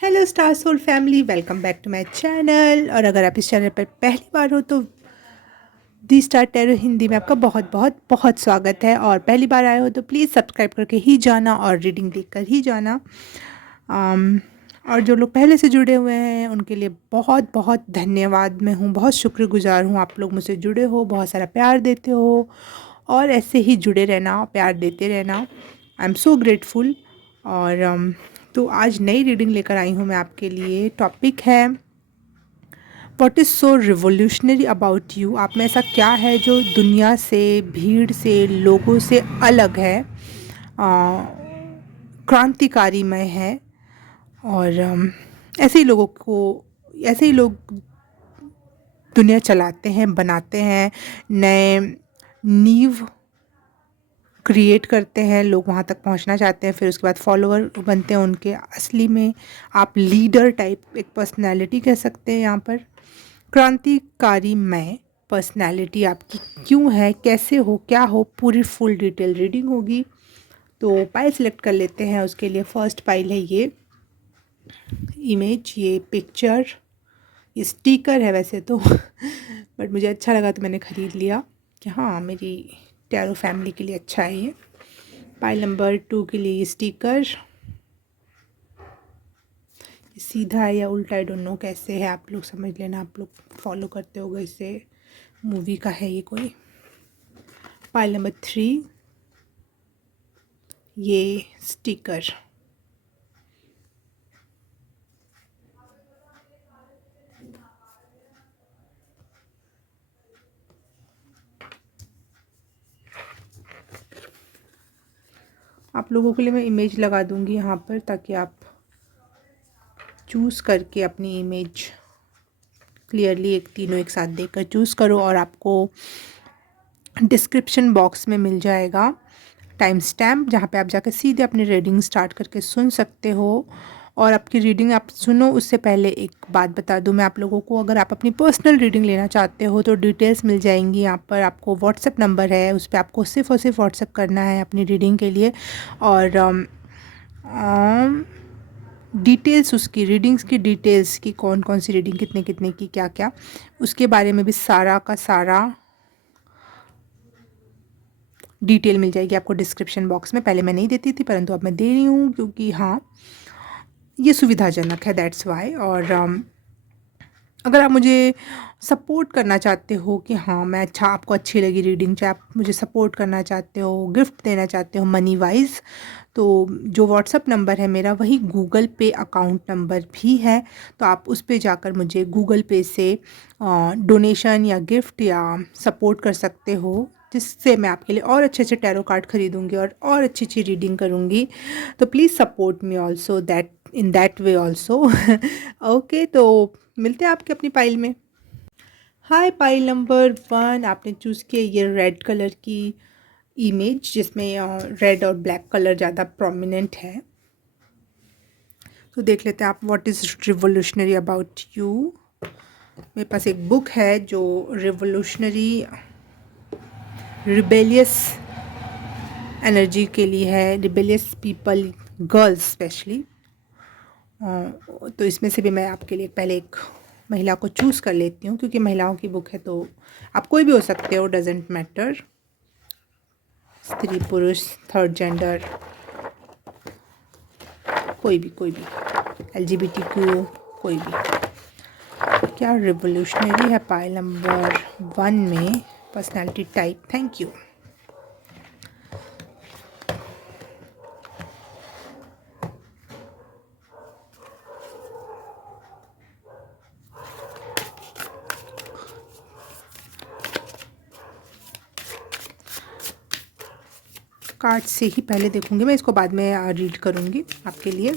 Hello star soul family, welcome back to my channel. और अगर आप इस चैनल पर पहली बार हो तो दी स्टार टैरो हिंदी में आपका बहुत बहुत बहुत स्वागत है। और पहली बार आए हो तो प्लीज़ सब्सक्राइब करके ही जाना और रीडिंग देखकर ही जाना। और जो लोग पहले से जुड़े हुए हैं उनके लिए बहुत बहुत धन्यवाद। मैं हूँ बहुत शुक्रगुजार हूँ, आप लोग मुझसे जुड़े हो, बहुत सारा प्यार देते हो और ऐसे ही जुड़े रहना, प्यार देते रहना। I am so grateful. और तो आज नई रीडिंग लेकर आई हूँ मैं आपके लिए। टॉपिक है what is so revolutionary about you. आप में ऐसा क्या है जो दुनिया से, भीड़ से, लोगों से अलग है, क्रांतिकारीमय है। और ऐसे ही लोगों को, ऐसे ही लोग दुनिया चलाते हैं, बनाते हैं, नए नींव क्रिएट करते हैं। लोग वहाँ तक पहुँचना चाहते हैं, फिर उसके बाद फॉलोअर बनते हैं उनके। असली में आप लीडर टाइप एक पर्सनैलिटी कह सकते हैं। यहाँ पर क्रांतिकारी मैं पर्सनैलिटी आपकी क्यों है, कैसे हो, क्या हो, पूरी फुल डिटेल रीडिंग होगी। तो पाइल सेलेक्ट कर लेते हैं। उसके लिए फर्स्ट पाइल है ये इमेज, ये पिक्चर, ये स्टिकर है वैसे तो बट मुझे अच्छा लगा तो मैंने ख़रीद लिया कि हाँ मेरी टैरो फैमिली के लिए अच्छा है ये। पाइल नंबर 2 के लिए ये स्टिकर, सीधा है या उल्टा आई डोंट नो कैसे है, आप लोग समझ लेना, आप लोग फॉलो करते होगे इसे, मूवी का है ये कोई। पाइल नंबर 3 ये स्टिकर। आप लोगों के लिए मैं इमेज लगा दूंगी यहाँ पर ताकि आप चूज़ करके अपनी इमेज क्लियरली एक तीनों एक साथ देखकर चूज़ करो। और आपको डिस्क्रिप्शन बॉक्स में मिल जाएगा टाइम स्टैम्प, जहाँ पे आप जाकर सीधे अपनी रीडिंग स्टार्ट करके सुन सकते हो। और आपकी रीडिंग आप सुनो उससे पहले एक बात बता दूं मैं आप लोगों को, अगर आप अपनी पर्सनल रीडिंग लेना चाहते हो तो डिटेल्स मिल जाएंगी यहाँ पर। आपको व्हाट्सएप नंबर है, उस पर आपको सिर्फ़ और सिर्फ व्हाट्सएप करना है अपनी रीडिंग के लिए। और डिटेल्स, उसकी रीडिंग्स की डिटेल्स की, कौन कौन सी रीडिंग कितने कितने की, क्या क्या, उसके बारे में भी सारा का सारा डिटेल मिल जाएगी आपको डिस्क्रिप्शन बॉक्स में। पहले मैं नहीं देती थी परंतु अब मैं दे रही हूँ क्योंकि हाँ ये सुविधाजनक है, दैट्स वाई। और अगर आप मुझे सपोर्ट करना चाहते हो कि हाँ मैं अच्छा, आपको अच्छी लगी रीडिंग, चाहे आप मुझे सपोर्ट करना चाहते हो, गिफ्ट देना चाहते हो मनी वाइज, तो जो व्हाट्सअप नंबर है मेरा वही गूगल पे अकाउंट नंबर भी है। तो आप उस पे जाकर मुझे गूगल पे से डोनेशन या गिफ्ट या सपोर्ट कर सकते हो, जिससे मैं आपके लिए और अच्छे अच्छे टैरो कार्ड खरीदूँगी और अच्छी अच्छी रीडिंग करूँगी। तो please support me also that in that way also. Okay, तो मिलते हैं आपके अपनी पाइल में। हाय, पाइल नंबर 1 आपने चूज़ किया ये रेड कलर की इमेज, जिसमें रेड और ब्लैक कलर ज़्यादा प्रोमिनेंट है। तो देख लेते हैं आप what is revolutionary about you. मेरे पास एक बुक है जो रिवोल्यूशनरी रिबेलियस एनर्जी के लिए है, रिबेलियस पीपल, गर्ल्स स्पेशली। तो इसमें से भी मैं आपके लिए पहले एक महिला को चूज़ कर लेती हूँ क्योंकि महिलाओं की बुक है, तो आप कोई भी हो सकते हो, डजेंट मैटर, स्त्री पुरुष थर्ड जेंडर, कोई भी LGBTQ, कोई भी। क्या रिवोल्यूशनरी है पाइल नंबर 1 में, personality type. Thank you. Card से ही पहले देखूंगी मैं, इसको बाद में रीड करूंगी आपके लिए।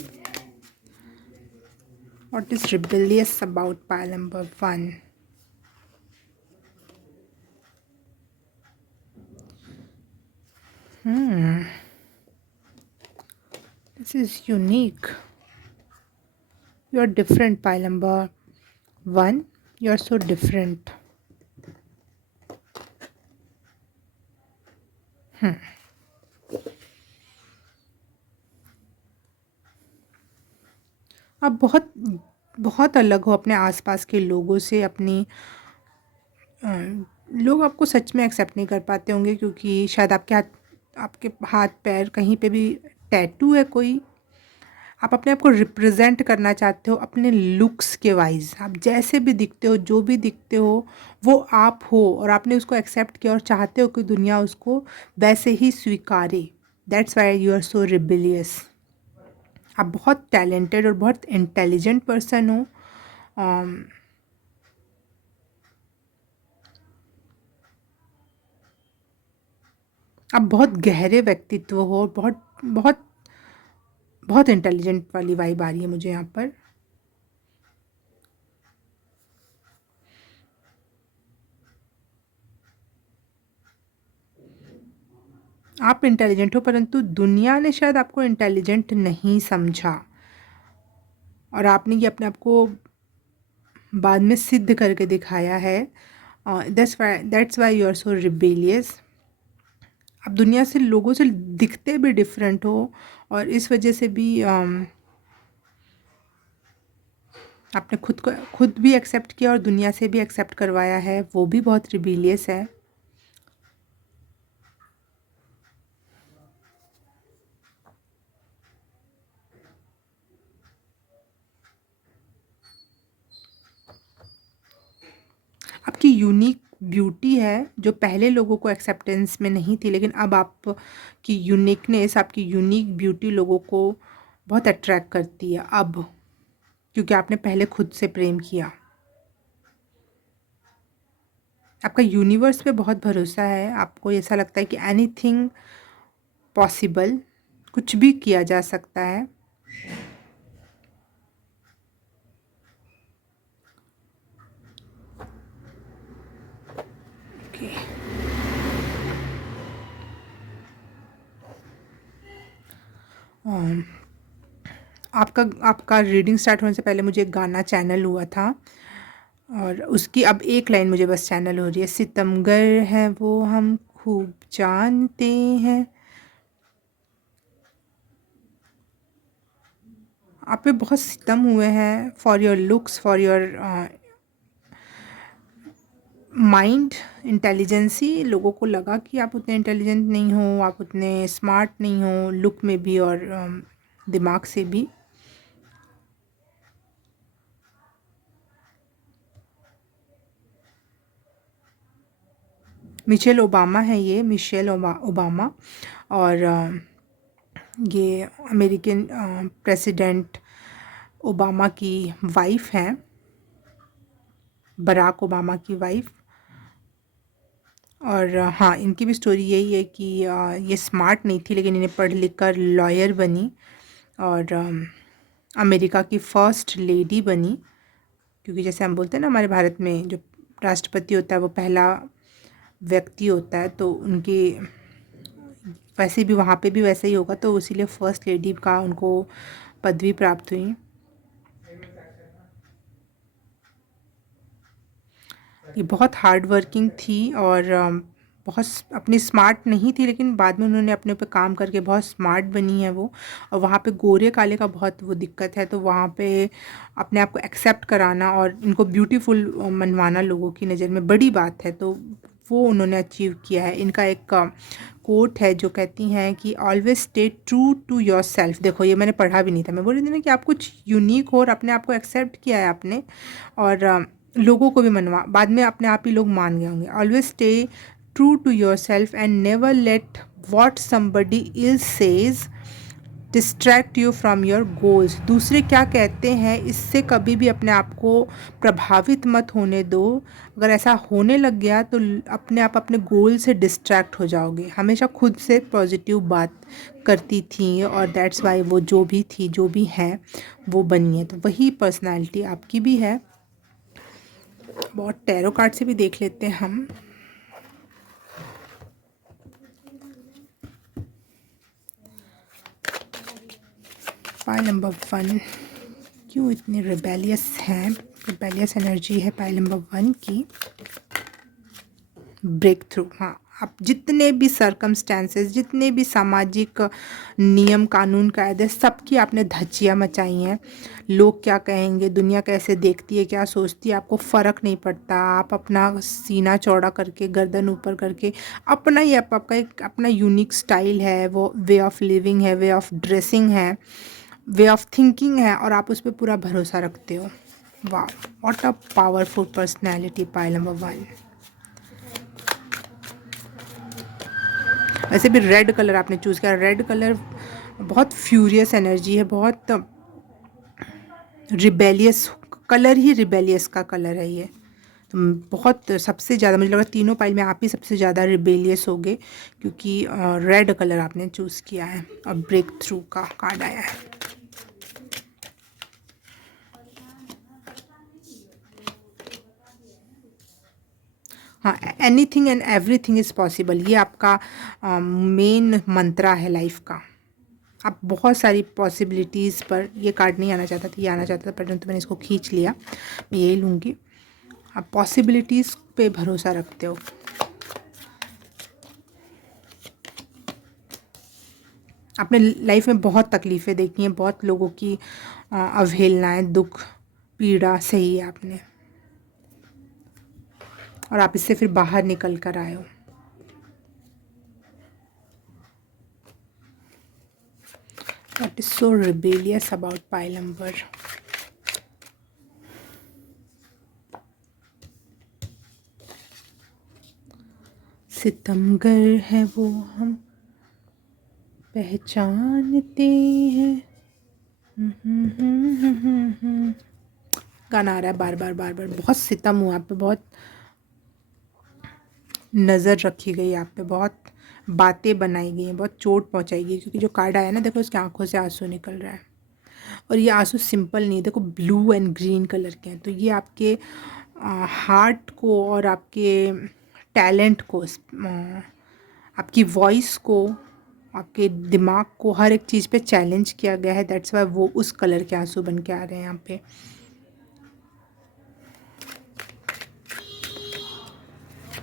What is rebellious about pile number 1। This is unique, you are different pile number 1, you are so different. आप बहुत बहुत अलग हो अपने आसपास के लोगों से। अपनी अ, लोग आपको सच में एक्सेप्ट नहीं कर पाते होंगे क्योंकि शायद आपके हाथ पैर कहीं पे भी टैटू है कोई। आप अपने आप को रिप्रेजेंट करना चाहते हो अपने लुक्स के वाइज। आप जैसे भी दिखते हो, जो भी दिखते हो, वो आप हो और आपने उसको एक्सेप्ट किया और चाहते हो कि दुनिया उसको वैसे ही स्वीकारे। That's why you are so rebellious. आप बहुत टैलेंटेड और बहुत इंटेलिजेंट पर्सन हो। अम, आप बहुत गहरे व्यक्तित्व हो। बहुत बहुत बहुत इंटेलिजेंट वाली वाइब आ रही है मुझे यहाँ पर। आप इंटेलिजेंट हो परंतु दुनिया ने शायद आपको इंटेलिजेंट नहीं समझा और आपने ये अपने आप को बाद में सिद्ध करके दिखाया है। That's why you are so rebellious. आप दुनिया से, लोगों से दिखते भी डिफरेंट हो और इस वजह से भी आपने खुद भी एक्सेप्ट किया और दुनिया से भी एक्सेप्ट करवाया है, वो भी बहुत रिबेलियस है। आपकी यूनिक ब्यूटी है जो पहले लोगों को एक्सेप्टेंस में नहीं थी, लेकिन अब आपकी यूनिकनेस, आपकी यूनिक ब्यूटी लोगों को बहुत अट्रैक्ट करती है अब, क्योंकि आपने पहले खुद से प्रेम किया। आपका यूनिवर्स पे बहुत भरोसा है। आपको ऐसा लगता है कि एनीथिंग पॉसिबल, कुछ भी किया जा सकता है। ओके, आपका आपका रीडिंग स्टार्ट होने से पहले मुझे एक गाना चैनल हुआ था और उसकी अब एक लाइन मुझे बस चैनल हो रही है। सितमगर है वो हम खूब जानते हैं। आप पे बहुत सितम हुए हैं for your looks, for your mind intelligence. लोगों को लगा कि आप उतने इंटेलिजेंट नहीं हो, आप उतने स्मार्ट नहीं हो, लुक में भी और दिमाग से भी। मिशेल ओबामा है ये, मिशेल ओबामा। और ये अमेरिकन प्रेसिडेंट ओबामा की वाइफ हैं, बराक ओबामा की वाइफ। और हाँ, इनकी भी स्टोरी यही है कि ये स्मार्ट नहीं थी लेकिन इन्हें पढ़ लिख कर लॉयर बनी और अमेरिका की फ़र्स्ट लेडी बनी। क्योंकि जैसे हम बोलते हैं ना, हमारे भारत में जो राष्ट्रपति होता है वो पहला व्यक्ति होता है, तो उनके वैसे भी वहाँ पे भी वैसे ही होगा, तो इसीलिए फ़र्स्ट लेडी का उनको पदवी प्राप्त हुई। ये बहुत हार्ड वर्किंग थी और बहुत अपनी स्मार्ट नहीं थी, लेकिन बाद में उन्होंने अपने ऊपर काम करके बहुत स्मार्ट बनी है वो। और वहाँ पे गोरे काले का बहुत वो दिक्कत है, तो वहाँ पे अपने आप को एक्सेप्ट कराना और इनको ब्यूटीफुल मनवाना लोगों की नज़र में बड़ी बात है, तो वो उन्होंने अचीव किया है। इनका एक कोट है जो कहती हैं कि always stay true to yourself. देखो, ये मैंने पढ़ा भी नहीं था, मैं बोल रही थी ना कि आप कुछ यूनिक हो और अपने आप को एक्सेप्ट किया है आपने, और लोगों को भी मनवा, बाद में अपने आप ही लोग मान गए होंगे। Always stay true to yourself and never let what somebody is says distract you from your goals. दूसरे क्या कहते हैं इससे कभी भी अपने आप को प्रभावित मत होने दो। अगर ऐसा होने लग गया तो अपने आप अपने गोल से डिस्ट्रैक्ट हो जाओगे। हमेशा खुद से पॉजिटिव बात करती थी और दैट्स वाई वो जो भी थी, जो भी है, वो बनी है। तो वही पर्सनालिटी आपकी भी है। बहुत टैरो कार्ड से भी देख लेते हैं हम। पाइल नंबर 1, क्यों इतनी रिबेलियस हैं? रिबेलियस एनर्जी है पाइल नंबर 1 की। ब्रेक थ्रू, हाँ, आप जितने भी सर्कमस्टेंसेस, जितने भी सामाजिक नियम कानून कायदे, सबकी आपने धज्जियाँ मचाई हैं। लोग क्या कहेंगे, दुनिया कैसे देखती है, क्या सोचती है, आपको फ़र्क नहीं पड़ता। आप अपना सीना चौड़ा करके, गर्दन ऊपर करके, अपना ही आपका एक अपना यूनिक स्टाइल है, वो वे ऑफ लिविंग है, वे ऑफ ड्रेसिंग है, वे ऑफ थिंकिंग है, और आप उस पर पूरा भरोसा रखते हो। वाह, what a powerful personality, pile number 1। वैसे भी रेड कलर आपने चूज़ किया। रेड कलर बहुत फ्यूरियस एनर्जी है, बहुत रिबेलियस कलर ही, रिबेलियस का कलर है ये। तो बहुत सबसे ज़्यादा मुझे लगा तीनों पाइल में आप ही सबसे ज़्यादा रिबेलियस होगे, क्योंकि रेड कलर आपने चूज़ किया है और ब्रेक थ्रू का कार्ड आया है। हाँ, anything and everything is possible, ये आपका मेन मंत्रा है लाइफ का। आप बहुत सारी पॉसिबिलिटीज़ पर, ये कार्ड नहीं आना चाहता था, ये आना चाहता था, परंतु मैंने इसको खींच लिया। मैं यही लूँगी। आप पॉसिबिलिटीज़ पे भरोसा रखते हो। आपने लाइफ में बहुत तकलीफ़ें देखी हैं, बहुत लोगों की अवहेलनाएं, दुख, पीड़ा सही है आपने, और आप इससे फिर बाहर निकल कर आए हो। What is so rebellious about pile number? सितमगर है वो हम पहचानते हैं। गाना आ रहा है बार बार बार बार। बहुत सितम हुआ आप पे, बहुत नज़र रखी गई आप पे, बहुत बातें बनाई गई हैं, बहुत चोट पहुंचाई गई, क्योंकि जो कार्ड आया ना, देखो उसकी आंखों से आंसू निकल रहा है, और ये आंसू सिंपल नहीं, देखो ब्लू एंड ग्रीन कलर के हैं। तो ये आपके हार्ट को और आपके टैलेंट को, आपकी वॉइस को, आपके दिमाग को, हर एक चीज़ पे चैलेंज किया गया है। दैट्स वाई वो उस कलर के आंसू बन के आ रहे हैं यहाँ पे।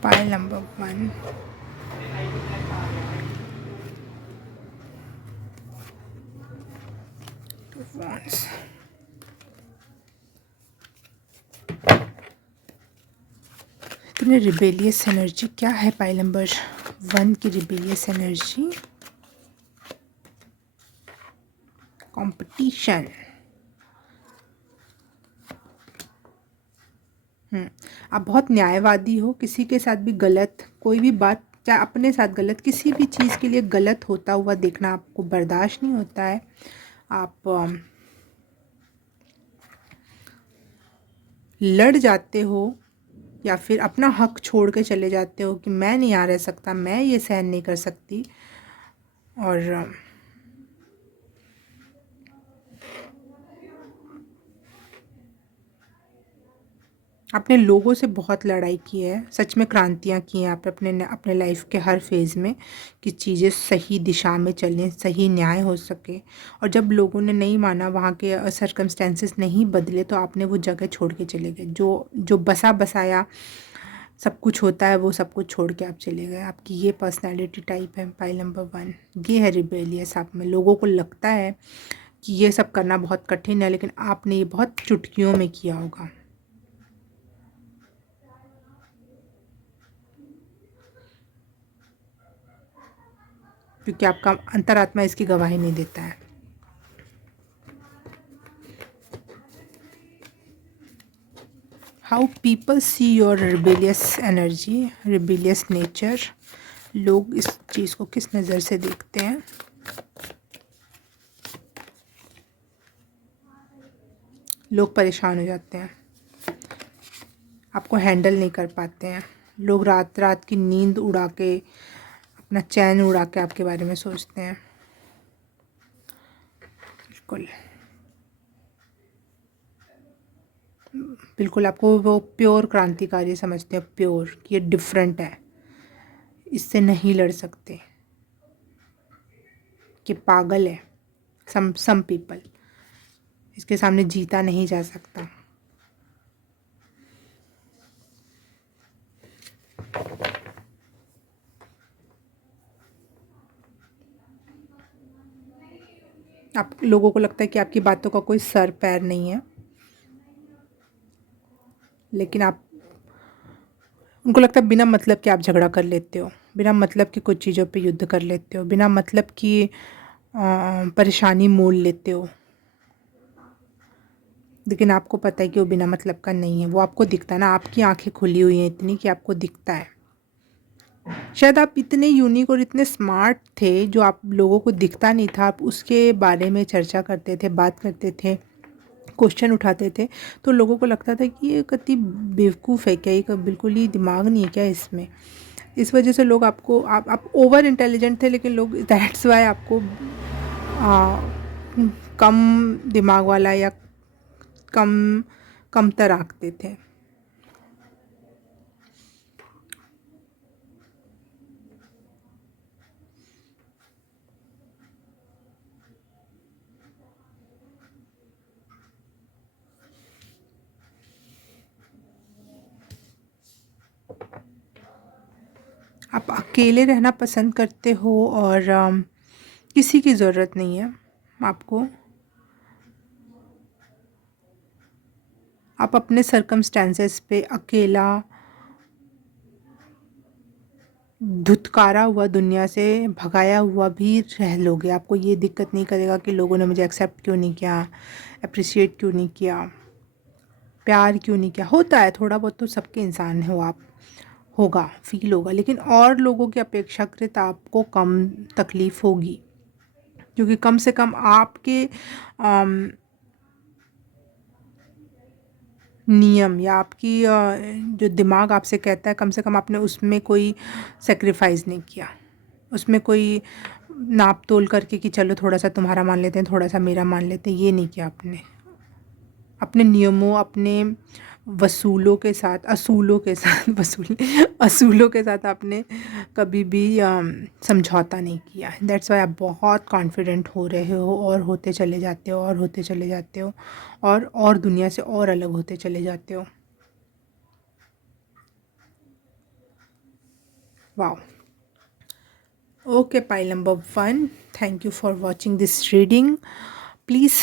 Pile number 1। Wands। इतने रिबेलियस एनर्जी क्या है पाइल नंबर 1 की? Rebellious energy, competition. आप बहुत न्यायवादी हो, किसी के साथ भी गलत कोई भी बात, चाहे अपने साथ गलत, किसी भी चीज़ के लिए गलत होता हुआ देखना आपको बर्दाश्त नहीं होता है। आप लड़ जाते हो, या फिर अपना हक छोड़ के चले जाते हो कि मैं नहीं यहाँ रह सकता, मैं ये सहन नहीं कर सकती, और आपने लोगों से बहुत लड़ाई की है, सच में क्रांतियाँ की हैं आप अपने लाइफ के हर फेज़ में, कि चीज़ें सही दिशा में चलें, सही न्याय हो सके। और जब लोगों ने नहीं माना, वहाँ के सर्कमस्टेंसेस नहीं बदले, तो आपने वो जगह छोड़ के चले गए। जो जो बसा बसाया सब कुछ होता है, वो सब कुछ छोड़ के आप चले गए। आपकी ये पर्सनैलिटी टाइप है पाइल नंबर 1। ये है रिबेलियस आप में। लोगों को लगता है कि ये सब करना बहुत कठिन है, लेकिन आपने ये बहुत चुटकियों में किया होगा। क्योंकि आपका अंतरात्मा इसकी गवाही नहीं देता है। How people see your rebellious energy, rebellious nature. लोग इस चीज़ को किस नज़र से देखते हैं? लोग परेशान हो जाते हैं, आपको हैंडल नहीं कर पाते हैं। लोग रात रात की नींद उड़ा के, अपना चैन उड़ा के आपके बारे में सोचते हैं। बिल्कुल बिल्कुल आपको वो प्योर क्रांतिकारी समझते हैं, प्योर, कि ये डिफरेंट है, इससे नहीं लड़ सकते, कि पागल है। सम पीपल, इसके सामने जीता नहीं जा सकता। लोगों को लगता है कि आपकी बातों का कोई सर पैर नहीं है, लेकिन आप उनको लगता है बिना मतलब के आप झगड़ा कर लेते हो, बिना मतलब के कुछ चीज़ों पे युद्ध कर लेते हो, बिना मतलब की परेशानी मोल लेते हो। लेकिन आपको पता है कि वो बिना मतलब का नहीं है, वो आपको दिखता है ना, आपकी आंखें खुली हुई हैं इतनी कि आपको दिखता है। शायद आप इतने यूनिक और इतने स्मार्ट थे जो आप लोगों को दिखता नहीं था, आप उसके बारे में चर्चा करते थे, बात करते थे, क्वेश्चन उठाते थे, तो लोगों को लगता था कि ये कितनी बेवकूफ़ है क्या, ये बिल्कुल ही दिमाग नहीं है क्या इसमें। इस वजह से लोग आपको आप ओवर इंटेलिजेंट थे, लेकिन लोग दैट्स वाई आपको आ, कम दिमाग वाला या कम कमतर आंकते थे। आप अकेले रहना पसंद करते हो और किसी की ज़रूरत नहीं है आपको। आप अपने सर्कमस्टेंसेस पे अकेला धुतकारा हुआ, दुनिया से भगाया हुआ भी रह लोगे। आपको ये दिक्कत नहीं करेगा कि लोगों ने मुझे एक्सेप्ट क्यों नहीं किया, अप्रिशिएट क्यों नहीं किया, प्यार क्यों नहीं किया। होता है थोड़ा बहुत, तो सबके इंसान हो आप, होगा, फील होगा, लेकिन और लोगों की अपेक्षाकृत आपको कम तकलीफ़ होगी, क्योंकि कम से कम आपके नियम या आपकी जो दिमाग आपसे कहता है, कम से कम आपने उसमें कोई सेक्रीफाइस नहीं किया, उसमें कोई नाप तोल करके कि चलो थोड़ा सा तुम्हारा मान लेते हैं, थोड़ा सा मेरा मान लेते हैं, ये नहीं किया आपने। अपने नियमों, अपने वसूलों के साथ, असूलों के साथ वसूल असूलों के साथ आपने कभी भी समझौता नहीं किया। दैट्स वाई आप बहुत कॉन्फिडेंट हो रहे हो और होते चले जाते हो और होते चले जाते हो और दुनिया से और अलग होते चले जाते हो। Wow. Okay, pile number 1, thank you for watching this reading. Please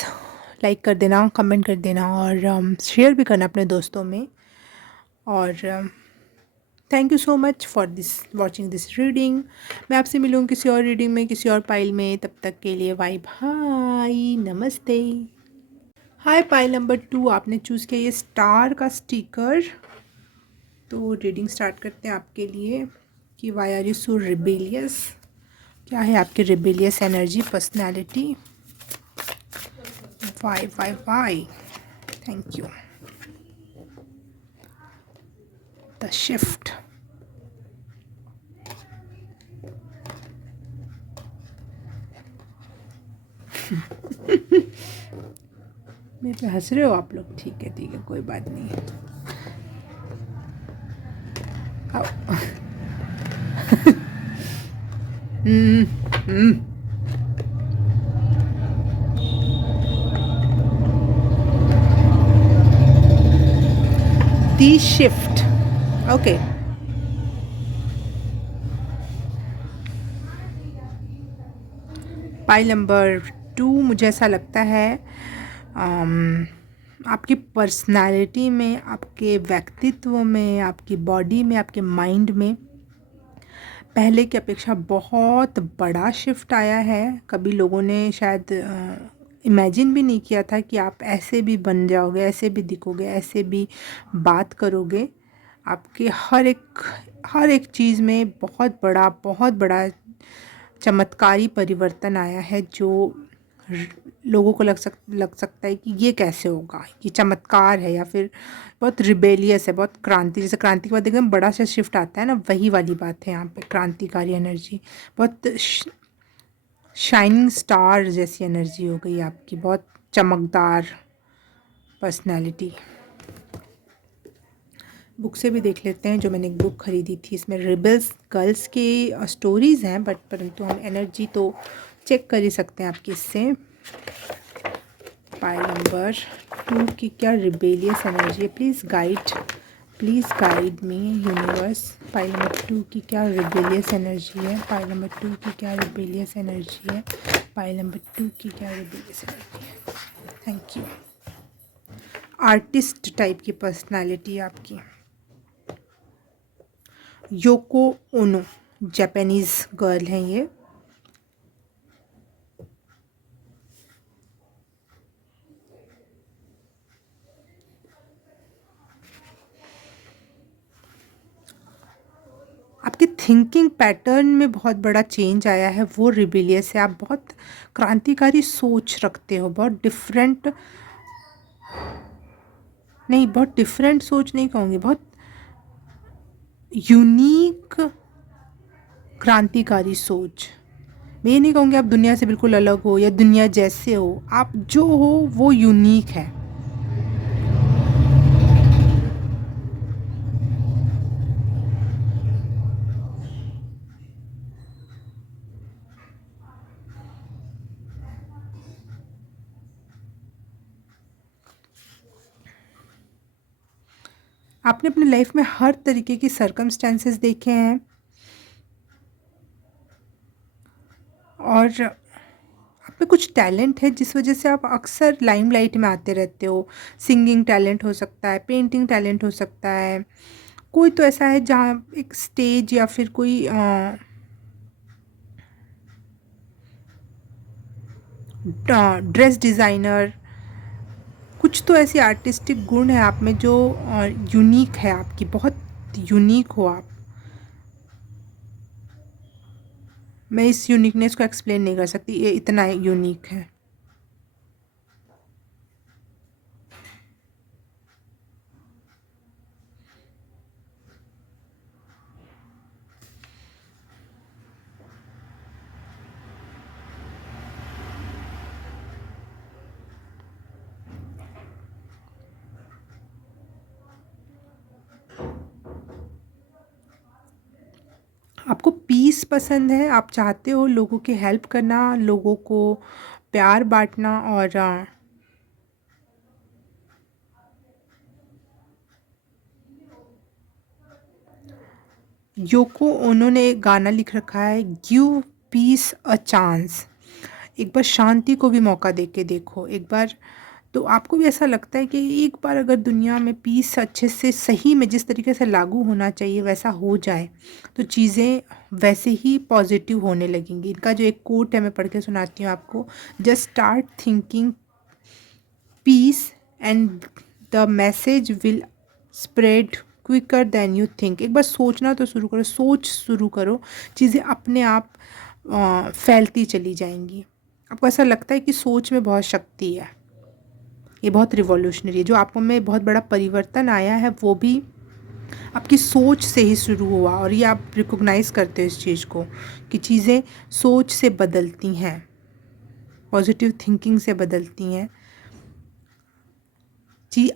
like कर देना, कमेंट कर देना और शेयर भी करना अपने दोस्तों में। और thank you so much for this watching this reading. मैं आपसे मिलूँ किसी और रीडिंग में, किसी और पाइल में। तब तक के लिए बाय बाय, नमस्ते। हाय पाइल नंबर 2, आपने चूज़ किया ये स्टार का स्टिकर। तो रीडिंग स्टार्ट करते हैं आपके लिए कि why are you so rebellious. क्या है आपकी rebellious energy, personality. Why thank you. The shift. मेरे पे हंस रहे हो आप लोग, ठीक है कोई बात नहीं। दी शिफ्ट, ओके। पाइल नंबर 2, मुझे ऐसा लगता है आपकी पर्सनालिटी में, आपके व्यक्तित्व में, आपकी बॉडी में, आपके माइंड में पहले की अपेक्षा बहुत बड़ा शिफ्ट आया है। कभी लोगों ने शायद इमेजिन भी नहीं किया था कि आप ऐसे भी बन जाओगे, ऐसे भी दिखोगे, ऐसे भी बात करोगे। आपके हर एक चीज़ में बहुत बड़ा चमत्कारी परिवर्तन आया है, जो लोगों को लग सकता है कि ये कैसे होगा, ये चमत्कार है या फिर बहुत रिबेलियस है, बहुत क्रांति, जैसे क्रांति के बाद एकदम बड़ा सा शिफ्ट आता है ना, वही वाली बात है यहाँ पे। क्रांतिकारी एनर्जी, बहुत शाइनिंग स्टार जैसी एनर्जी हो गई आपकी, बहुत चमकदार पर्सनैलिटी। बुक से भी देख लेते हैं, जो मैंने एक बुक खरीदी थी, इसमें रिबल्स गर्ल्स की स्टोरीज़ हैं, परंतु हम एनर्जी तो चेक कर ही सकते हैं आपकी इससे। पाइल नंबर 2 की क्या रिबेलियस एनर्जी है, please guide please guide me universe. Pile number 2 की क्या रिबेलियस एनर्जी है, पाइल नंबर 2 की क्या रिबेलियस एनर्जी है, पाइल नंबर 2 की क्या रिबेलियस एनर्जी है। Thank you. आर्टिस्ट टाइप की पर्सनालिटी है आपकी। योको ओनो, जापानीज़ गर्ल हैं ये। आपके थिंकिंग पैटर्न में बहुत बड़ा चेंज आया है, वो रिबेलियस है। आप बहुत क्रांतिकारी सोच रखते हो, बहुत डिफरेंट नहीं, बहुत डिफरेंट सोच नहीं कहूँगी, बहुत यूनिक क्रांतिकारी सोच। मैं ये नहीं कहूँगी आप दुनिया से बिल्कुल अलग हो या दुनिया जैसे हो, आप जो हो वो यूनिक है। आपने अपनी लाइफ में हर तरीके की सर्कमस्टेंसेस देखे हैं और आप में कुछ टैलेंट है जिस वजह से आप अक्सर लाइमलाइट में आते रहते हो। सिंगिंग टैलेंट हो सकता है, पेंटिंग टैलेंट हो सकता है, कोई तो ऐसा है जहाँ एक स्टेज या फिर कोई ड्रेस डिज़ाइनर, कुछ तो ऐसी आर्टिस्टिक गुण है आप में जो यूनिक है, आपकी बहुत यूनिक हो आप। मैं इस यूनिकनेस को एक्सप्लेन नहीं कर सकती, ये इतना यूनिक है। आपको पीस पसंद है, आप चाहते हो लोगों की हेल्प करना, लोगों को प्यार बांटना। और योको ओनो ने एक गाना लिख रखा है, गिव पीस अ चांस। एक बार शांति को भी मौका दे के देखो एक बार, तो आपको भी ऐसा लगता है कि एक बार अगर दुनिया में पीस अच्छे से सही में जिस तरीके से लागू होना चाहिए वैसा हो जाए तो चीज़ें वैसे ही पॉजिटिव होने लगेंगी। इनका जो एक कोट है मैं पढ़ के सुनाती हूँ आपको। Just start thinking peace and the message will spread quicker than you think. एक बार सोचना तो शुरू करो, सोच शुरू करो, चीज़ें अपने आप फैलती चली जाएंगी। आपको ऐसा लगता है कि सोच में बहुत शक्ति है, ये बहुत रिवॉल्यूशनरी है। जो आप में बहुत बड़ा परिवर्तन आया है वो भी आपकी सोच से ही शुरू हुआ, और ये आप रिकॉग्नाइज़ करते हो इस चीज़ को कि चीज़ें सोच से बदलती हैं, पॉजिटिव थिंकिंग से बदलती हैं। जी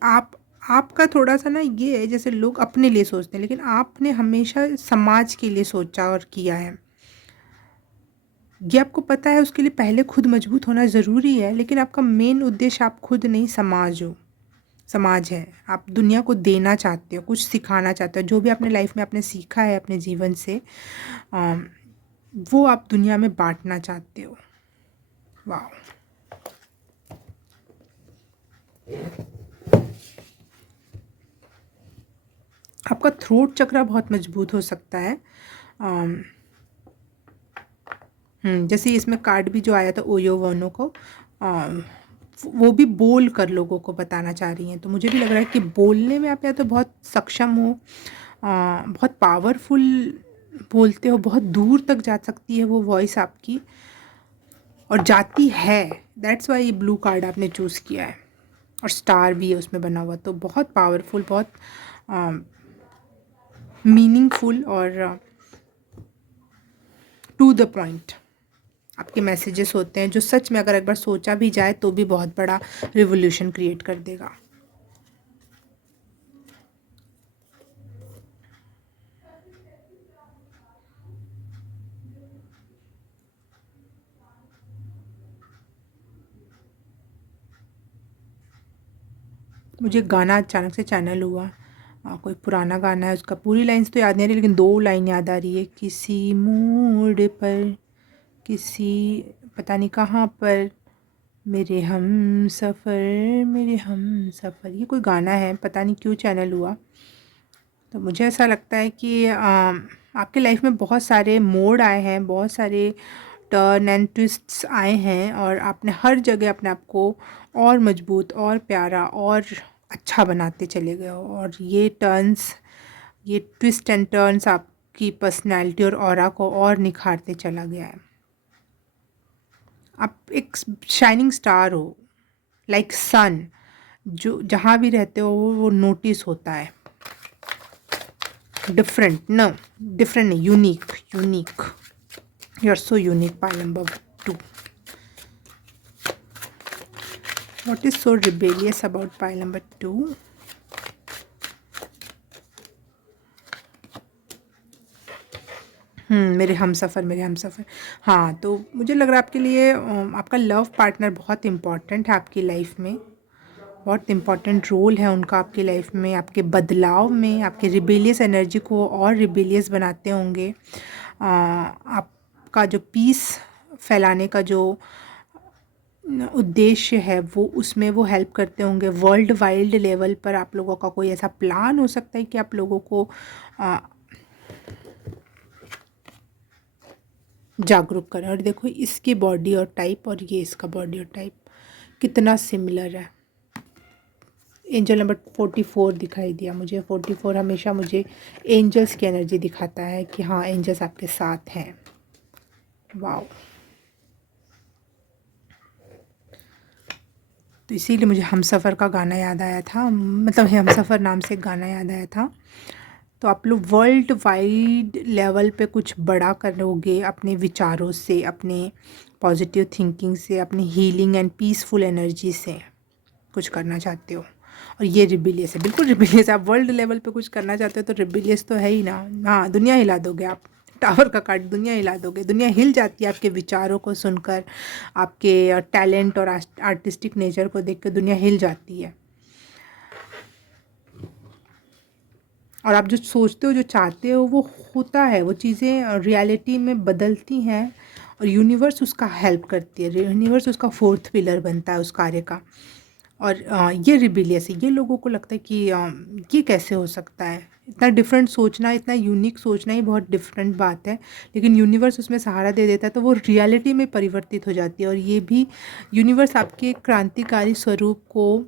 आपका थोड़ा सा ना ये है, जैसे लोग अपने लिए सोचते हैं लेकिन आपने हमेशा समाज के लिए सोचा और किया है। ये आपको पता है, उसके लिए पहले खुद मजबूत होना ज़रूरी है, लेकिन आपका मेन उद्देश्य आप खुद नहीं, समाज हो, समाज है। आप दुनिया को देना चाहते हो, कुछ सिखाना चाहते हो, जो भी आपने लाइफ में आपने सीखा है अपने जीवन से वो आप दुनिया में बांटना चाहते हो। वाह। आपका थ्रोट चक्रा बहुत मजबूत हो सकता है। जैसे इसमें कार्ड भी जो आया था ओयो वनो को, वो भी बोल कर लोगों को बताना चाह रही हैं, तो मुझे भी लग रहा है कि बोलने में आप या तो बहुत सक्षम हो, बहुत पावरफुल बोलते हो, बहुत दूर तक जा सकती है वो वॉइस आपकी, और जाती है। दैट्स वाई ये ब्लू कार्ड आपने चूज़ किया है, और स्टार भी है उसमें बना हुआ, तो बहुत पावरफुल, बहुत मीनिंगफुल और टू द पॉइंट आपके मैसेजेस होते हैं, जो सच में अगर एक बार सोचा भी जाए तो भी बहुत बड़ा रिवोल्यूशन क्रिएट कर देगा। मुझे गाना अचानक से चैनल हुआ, कोई पुराना गाना है, उसका पूरी लाइन्स तो याद नहीं आ रही, लेकिन 2 लाइन याद आ रही है। किसी मोड़ पर, किसी पता नहीं कहाँ पर, मेरे हम सफ़र, ये कोई गाना है, पता नहीं क्यों चैनल हुआ। तो मुझे ऐसा लगता है कि आपके लाइफ में बहुत सारे मोड़ आए हैं, बहुत सारे टर्न एंड ट्विस्ट्स आए हैं, और आपने हर जगह अपने आप को और मजबूत और प्यारा और अच्छा बनाते चले गए हो। और ये टर्न्स, ये ट्विस्ट एंड टर्न्स आपकी पर्सनैलिटी और ऑरा को और निखारते चला गया है। आप एक शाइनिंग स्टार हो, लाइक सन, जो जहाँ भी रहते हो वो नोटिस होता है। डिफरेंट, नो डिफरेंट नहीं, unique, unique, you are so unique. Pile number 2, what is so rebellious about pile number 2? मेरे हमसफ़र, मेरे हमसफ़र। हाँ, तो मुझे लग रहा है आपके लिए आपका लव पार्टनर बहुत इम्पॉर्टेंट है आपकी लाइफ में, बहुत इम्पॉर्टेंट रोल है उनका आपकी लाइफ में, आपके बदलाव में, आपके रिबेलियस एनर्जी को और रिबेलियस बनाते होंगे। आपका जो पीस फैलाने का जो उद्देश्य है वो, उसमें वो हेल्प करते होंगे। वर्ल्ड वाइड लेवल पर आप लोगों का कोई ऐसा प्लान हो सकता है कि आप लोगों को जागरूक करें। और देखो इसकी बॉडी और टाइप और ये इसका बॉडी और टाइप कितना सिमिलर है। एंजल नंबर 44 दिखाई दिया मुझे। 44 हमेशा मुझे एंजल्स की एनर्जी दिखाता है कि हाँ, एंजल्स आपके साथ हैं। वाओ, तो इसीलिए मुझे हमसफ़र का गाना याद आया था, मतलब हमसफ़र नाम से गाना याद आया था। तो आप लोग वर्ल्ड वाइड लेवल पे कुछ बड़ा करोगे अपने विचारों से, अपने पॉजिटिव थिंकिंग से, अपनी हीलिंग एंड पीसफुल एनर्जी से कुछ करना चाहते हो। और ये रिबिलियस है, बिल्कुल रिबिलियस है। आप वर्ल्ड लेवल पे कुछ करना चाहते हो तो रिबिलियस तो है ही ना। हाँ, दुनिया हिला दोगे आप, टावर का कार्ड, दुनिया हिला दोगे। दुनिया हिल जाती है आपके विचारों को सुनकर, आपके टैलेंट और आर्टिस्टिक नेचर को देख कर दुनिया हिल जाती है। और आप जो सोचते हो, जो चाहते हो, वो होता है, वो चीज़ें रियलिटी में बदलती हैं, और यूनिवर्स उसका हेल्प करती है। यूनिवर्स उसका फोर्थ पिलर बनता है उस कार्य का। और ये रिबिलियस है। ये लोगों को लगता है कि ये कैसे हो सकता है, इतना डिफरेंट सोचना, इतना यूनिक सोचना ही बहुत डिफरेंट बात है। लेकिन यूनिवर्स उसमें सहारा दे देता है तो वो रियलिटी में परिवर्तित हो जाती है। और ये भी यूनिवर्स आपके क्रांतिकारी स्वरूप को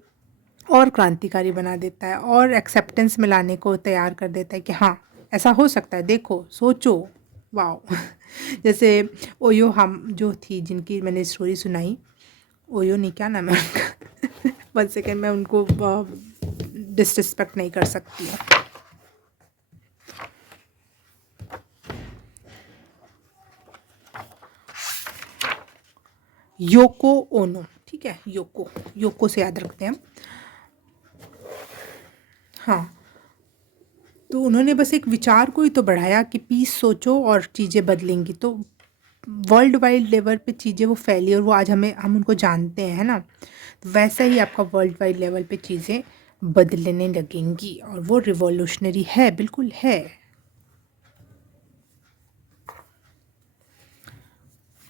और क्रांतिकारी बना देता है, और एक्सेप्टेंस में लाने को तैयार कर देता है कि हाँ, ऐसा हो सकता है, देखो, सोचो। वाओ जैसे ओयो हम जो थी, जिनकी मैंने स्टोरी सुनाई, ओयो नहीं, क्या नाम है उनका 1 सेकेंड, मैं उनको डिसरिस्पेक्ट नहीं कर सकती हूँ। योको ओनो, ठीक है, योको, योको से याद रखते हैं हम। हाँ, तो उन्होंने बस एक विचार को ही तो बढ़ाया कि पीस सोचो और चीज़ें बदलेंगी, तो वर्ल्ड वाइड लेवल पे चीज़ें वो फैली, और वो आज हम उनको जानते हैं, है ना। तो वैसा ही आपका वर्ल्ड वाइड लेवल पे चीज़ें बदलने लगेंगी, और वो रिवॉल्यूशनरी है, बिल्कुल है।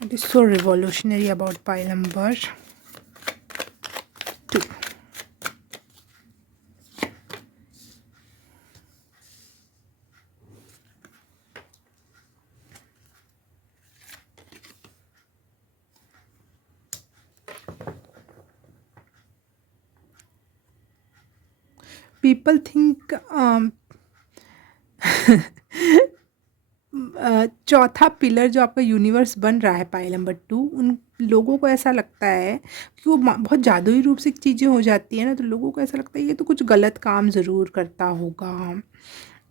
It is so revolutionary about pile number 2. People think चौथा पिलर जो आपका यूनिवर्स बन रहा है, पाइल नंबर 2, उन लोगों को ऐसा लगता है कि वो बहुत जादुई रूप से चीज़ें हो जाती है ना, तो लोगों को ऐसा लगता है ये तो कुछ गलत काम ज़रूर करता होगा,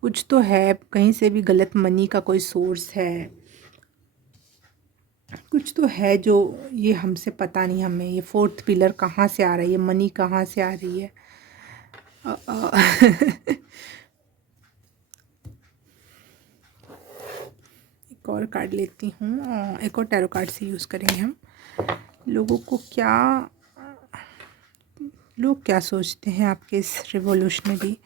कुछ तो है, कहीं से भी गलत मनी का कोई सोर्स है, कुछ तो है जो ये हमसे पता नहीं, हमें ये फोर्थ पिलर कहाँ से आ रहा है, ये मनी कहाँ से आ रही है। एक और कार्ड लेती हूँ, एक और टैरो कार्ड से यूज़ करेंगे हम। लोग क्या सोचते हैं आपके इस रिवॉल्यूशनरी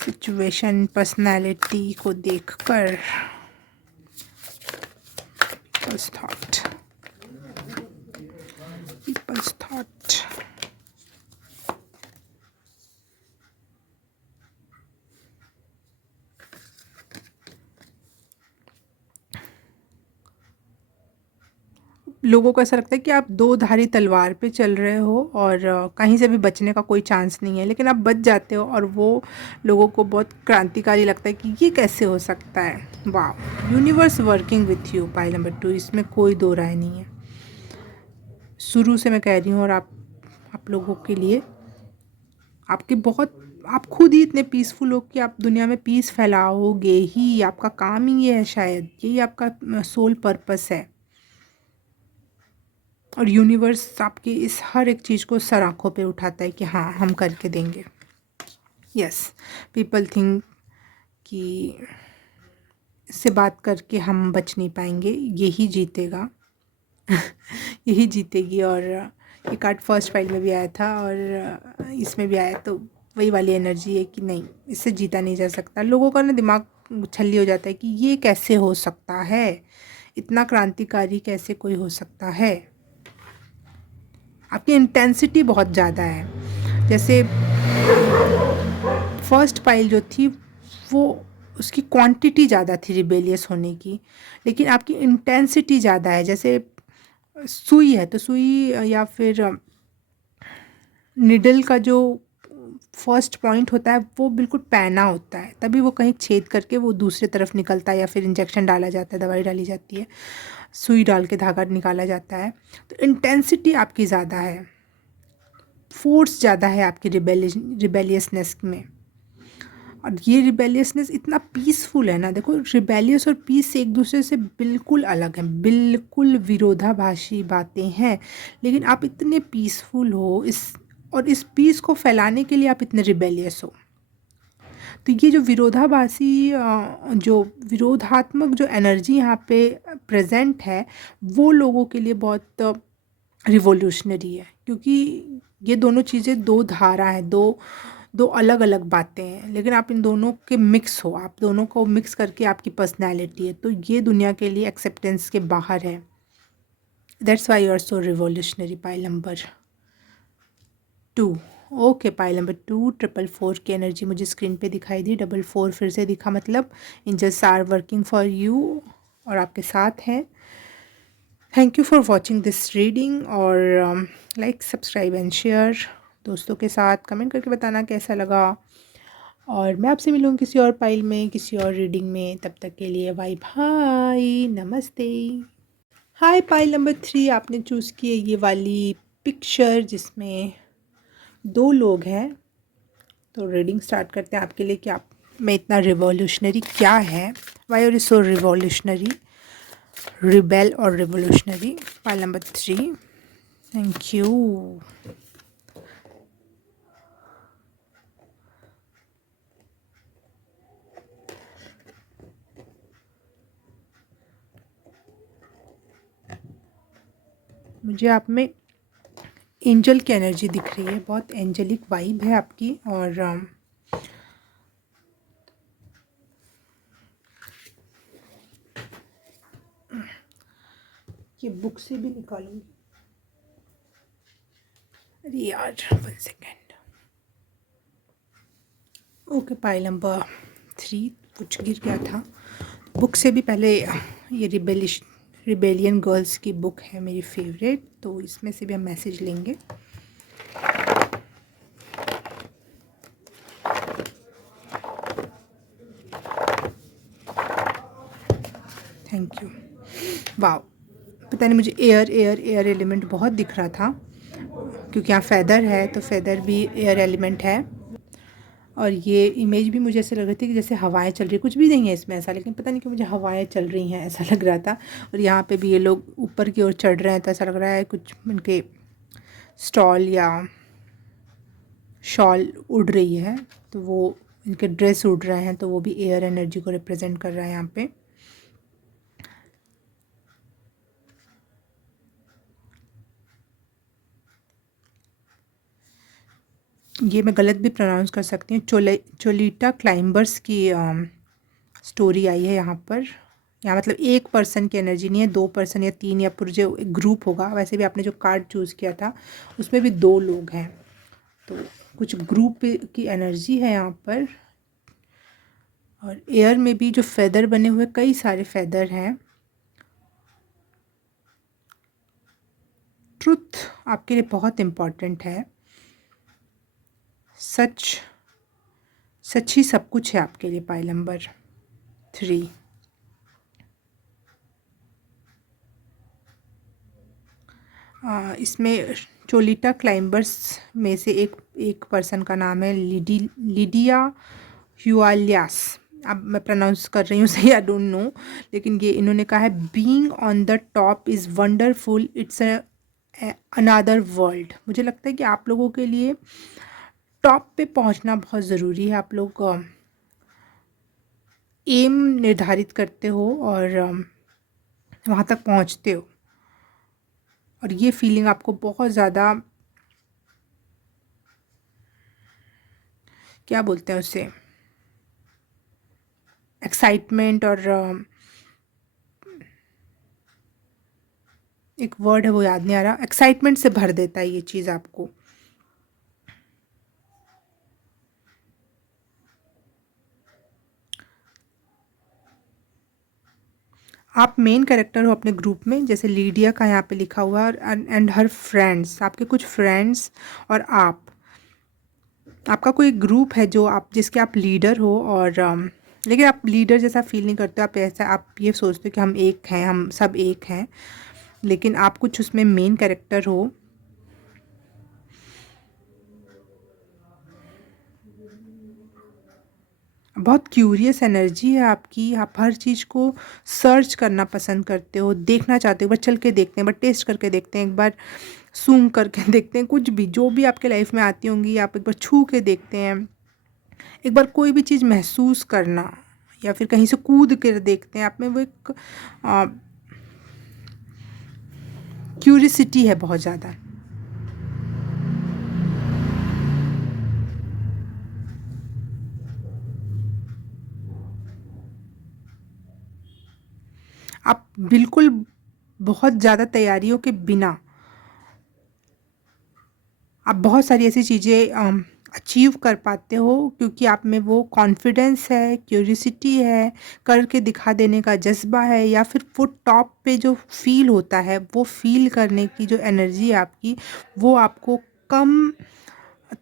सिचुएशन पर्सनालिटी को देखकर पीपल्स थॉट लोगों को ऐसा लगता है कि आप दो धारी तलवार पे चल रहे हो और कहीं से भी बचने का कोई चांस नहीं है, लेकिन आप बच जाते हो और वो लोगों को बहुत क्रांतिकारी लगता है कि ये कैसे हो सकता है। वाह, universe working with you pile number 2, इसमें कोई दो राय नहीं है। शुरू से मैं कह रही हूँ, और आप लोगों के लिए आपके बहुत, आप खुद ही इतने पीसफुल हो कि आप दुनिया में पीस फैलाओगे ही। आपका काम ही ये है, शायद यही आपका सोल पर्पस है। और यूनिवर्स आपकी इस हर एक चीज़ को सर आँखों पे उठाता है कि हाँ, हम करके देंगे। यस, पीपल थिंक कि इससे बात करके हम बच नहीं पाएंगे, यही जीतेगा। यही जीतेगी। और ये कार्ड फर्स्ट फाइल में भी आया था और इसमें भी आया, तो वही वाली एनर्जी है कि नहीं, इससे जीता नहीं जा सकता। लोगों का ना दिमाग छल्ली हो जाता है कि ये कैसे हो सकता है, इतना क्रांतिकारी कैसे कोई हो सकता है। आपकी इंटेंसिटी बहुत ज़्यादा है। जैसे फर्स्ट पाइल जो थी वो, उसकी क्वांटिटी ज़्यादा थी रिबेलियस होने की, लेकिन आपकी इंटेंसिटी ज़्यादा है। जैसे सुई है तो सुई या फिर निडल का जो फर्स्ट पॉइंट होता है वो बिल्कुल पैना होता है, तभी वो कहीं छेद करके वो दूसरी तरफ निकलता है, या फिर इंजेक्शन डाला जाता है, दवाई डाली जाती है, सुई डाल के धागा निकाला जाता है। तो इंटेंसिटी आपकी ज़्यादा है, फोर्स ज़्यादा है आपकी रिबेलियसनेस में। और ये रिबेलियसनेस इतना पीसफुल है ना। देखो, रिबेलियस और पीस एक दूसरे से बिल्कुल अलग हैं, बिल्कुल विरोधाभासी बातें हैं, लेकिन आप इतने पीसफुल हो और इस पीस को फैलाने के लिए आप इतने रिबेलियस हो। तो ये जो विरोधाभासी, जो विरोधात्मक जो एनर्जी यहाँ पे प्रेजेंट है, वो लोगों के लिए बहुत रिवोल्यूशनरी है, क्योंकि ये दोनों चीज़ें दो धारा हैं, दो दो अलग अलग बातें हैं, लेकिन आप इन दोनों के मिक्स हो, आप दोनों को मिक्स करके आपकी पर्सनैलिटी है। तो ये दुनिया के लिए एक्सेप्टेंस के बाहर है। That's why you are so revolutionary. Pile number 2। Okay, pile number 2, 444 की एनर्जी मुझे स्क्रीन पे दिखाई दी। 444 फिर से दिखा, मतलब angels are working for you और आपके साथ हैं। Thank you for watching this reading, और लाइक, सब्सक्राइब एंड शेयर। दोस्तों के साथ कमेंट करके बताना कैसा लगा, और मैं आपसे मिलूँगी किसी और पाइल में, किसी और रीडिंग में। तब तक के लिए बाय बाय, नमस्ते। हाय, पाइल नंबर 3, आपने चूज़ की है ये वाली पिक्चर जिसमें दो लोग हैं। तो रीडिंग स्टार्ट करते हैं आपके लिए कि आप में इतना रिवॉल्यूशनरी क्या है, why are you so revolutionary, rebel और revolutionary. Pile number 3, thank you. मुझे आप में एंजल की एनर्जी दिख रही है, बहुत एंजलिक वाइब है आपकी। और ये बुक से भी निकालूंगी। अरे यार, 1 सेकेंड। ओके, पाइल नंबर 3 कुछ गिर गया था। बुक से भी पहले, ये रिबेलियन गर्ल्स की बुक है मेरी फेवरेट, तो इसमें से भी हम मैसेज लेंगे। Thank you. वाह, पता नहीं, मुझे एयर एलिमेंट बहुत दिख रहा था, क्योंकि यहाँ फेदर है तो फेदर भी एयर एलिमेंट है। और ये इमेज भी मुझे ऐसे लग रही थी कि जैसे हवाएं चल रही, कुछ भी नहीं है इसमें ऐसा, लेकिन पता नहीं क्यों मुझे हवाएं चल रही हैं ऐसा लग रहा था। और यहाँ पे भी ये लोग ऊपर की ओर चढ़ रहे हैं, तो ऐसा लग रहा है कुछ उनके स्टॉल या शॉल उड़ रही है, तो वो इनके ड्रेस उड़ रहे हैं, तो वो भी एयर एनर्जी को रिप्रेजेंट कर रहा है यहाँ पे। ये मैं गलत भी प्रोनाउंस कर सकती हूँ, चोलीटा क्लाइंबर्स की स्टोरी आई है यहाँ पर। यहाँ मतलब एक पर्सन की एनर्जी नहीं है, 2 पर्सन या 3 या पूरे जो एक ग्रुप होगा। वैसे भी आपने जो कार्ड चूज़ किया था उसमें भी 2 लोग हैं, तो कुछ ग्रुप की एनर्जी है यहाँ पर। और एयर में भी जो फेदर बने हुए, कई सारे फेदर हैं। ट्रुथ आपके लिए बहुत इम्पॉर्टेंट है। सच ही सब कुछ है आपके लिए। Pile number 3। इसमें चोलीटा क्लाइंबर्स में से एक पर्सन का नाम है लिडिया ह्यूआलियास। अब मैं प्रोनाउंस कर रही हूँ सही, आई डोंट नो, लेकिन ये इन्होंने कहा है being on the top is wonderful, it's another world. मुझे लगता है कि आप लोगों के लिए टॉप पे पहुंचना बहुत ज़रूरी है। आप लोग एम निर्धारित करते हो और वहाँ तक पहुँचते हो, और ये फीलिंग आपको बहुत ज़्यादा, क्या बोलते हैं उसे, एक्साइटमेंट, और एक वर्ड है वो याद नहीं आ रहा, एक्साइटमेंट से भर देता है ये चीज़ आपको। आप मेन कैरेक्टर हो अपने ग्रुप में, जैसे लीडिया का यहाँ पे लिखा हुआ है, एंड हर फ्रेंड्स, आपके कुछ फ्रेंड्स और आपका कोई ग्रुप है जो आप, जिसके आप लीडर हो, और लेकिन आप लीडर जैसा फील नहीं करते। आप ऐसा, आप ये सोचते हो कि हम एक हैं, हम सब एक हैं, लेकिन आप कुछ उसमें मेन कैरेक्टर हो। बहुत क्यूरियस एनर्जी है आपकी। आप हर चीज़ को सर्च करना पसंद करते हो, देखना चाहते हो। एक बार चल के देखते हैं, एक बार टेस्ट करके देखते हैं, एक बार सूंघ करके देखते हैं, कुछ भी जो भी आपके लाइफ में आती होंगी, आप एक बार छू के देखते हैं, एक बार कोई भी चीज़ महसूस करना, या फिर कहीं से कूद कर देखते हैं। आप में वो एक क्यूरियसिटी है बहुत ज़्यादा। आप बिल्कुल बहुत ज़्यादा तैयारियों के बिना आप बहुत सारी ऐसी चीज़ें अचीव कर पाते हो, क्योंकि आप में वो कॉन्फिडेंस है, क्यूरियसिटी है, करके दिखा देने का जज्बा है, या फिर वो टॉप पे जो फील होता है, वो फील करने की जो एनर्जी है आपकी, वो आपको कम